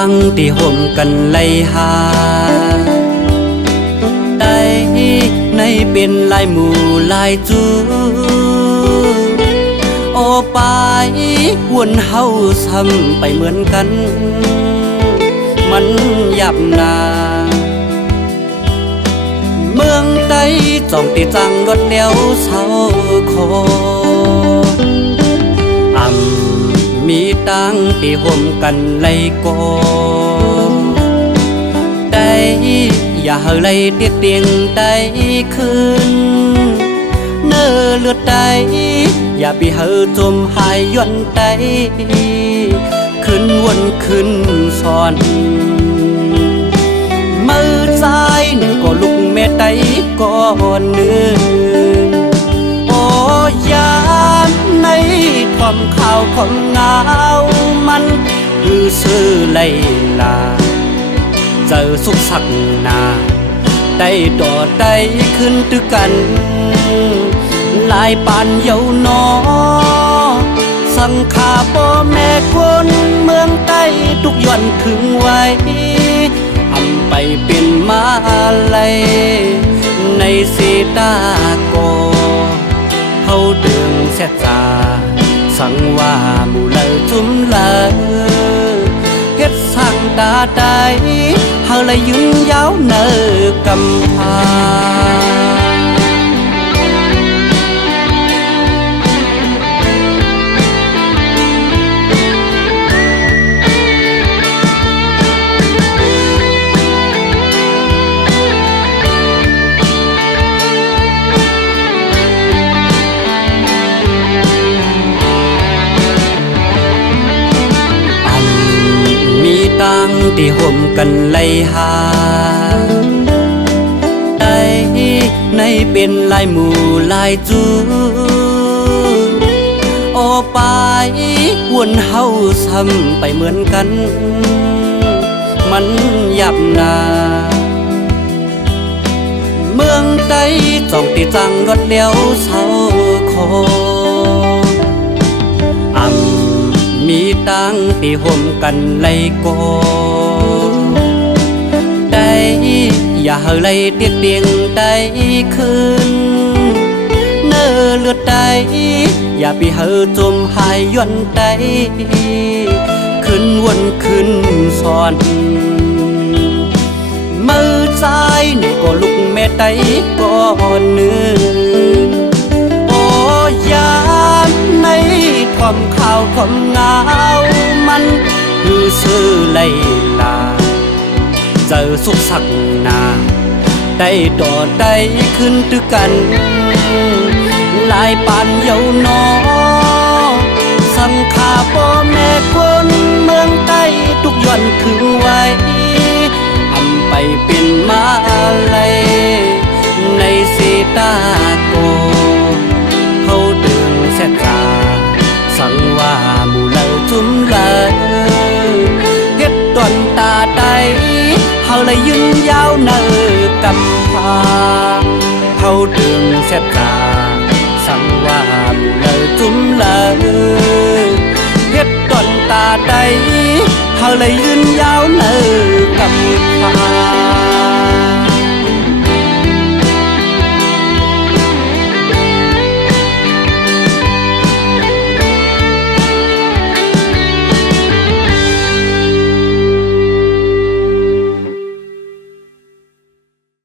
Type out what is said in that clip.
ตังที่ห่มกันไล่หาได้ในเป็นลายหมู่ลายจูโอปายวนเฮาซ้ำไปเหมือนกันมันยับนาเมืองใต้จ้องติจังรถเลี้ยวเศร้าคอมีตังที่ห่มกันไล่ก่อได้อย่าไล่เตียกเตียงได้คืนเนื้อเลือดได้อย่าไปเฮาจมหายย้อนได้ขึ้นวนขึ้นซ้อนมือซ้ายนี่ก็ลุกแม่ไตก่อนหนึ่งโอ้ยามในความข่าวความเงามันคือซื่อไล่ลาเจอสุขสักนาได้ดอดได้ขึ้นตึกกันลายปานเยาวนอสังขาพ่อแม่คนเมืองใต้ทุกย่อนถึงไว้ทำไปเป็นมาลัยในสีตาโกเฮาเดิงแซ่จาสังว่าหมู่เลอจุ้มเลอเฮ็ดสั่งตาใดเฮาเลยยืนยาวเนอกำพาตังที่ห่มกันไล่หาได้ในเป็นลายหมู่ลายจูโอปายวนเฮาซ้ำไปเหมือนกันมันยับนาเมืองใต้จ้องติจังรถเลี้ยวเศร้าคอมีตังที่ห่มกันไล่ก่อได้อย่าไล่เตียกเตียงได้คืนเนื้อเลือดได้อย่าไปเฮาจมหายย้อนได้ขึ้นวนขึ้นซ้อนมือซ้ายนี่ก็ลุกแม่ไตก่อนหนึ่งโอ้ยามในความข่าวความเงามันคือซื่อไล่ลาเจอสุขสักนาได้ดอดได้ขึ้นตึกกันลายปานเยาวนอสังขาพ่อแม่คนเมืองใต้ทุกย่อนถึงไว้ทำไปเป็นมาลัยในสีตาโกเขาเดินแซ่จาสังว่าหมู่เลอจุ้มเลอเฮ็ดตอนตาใดเฮาเลยยืนยาวเนอกำพาเฮาเดิมแซ่บตาสังว่าหมู่เลอจุ้มเลอเฮ็ดตอนตาใดเฮาเลยยืนยาวเน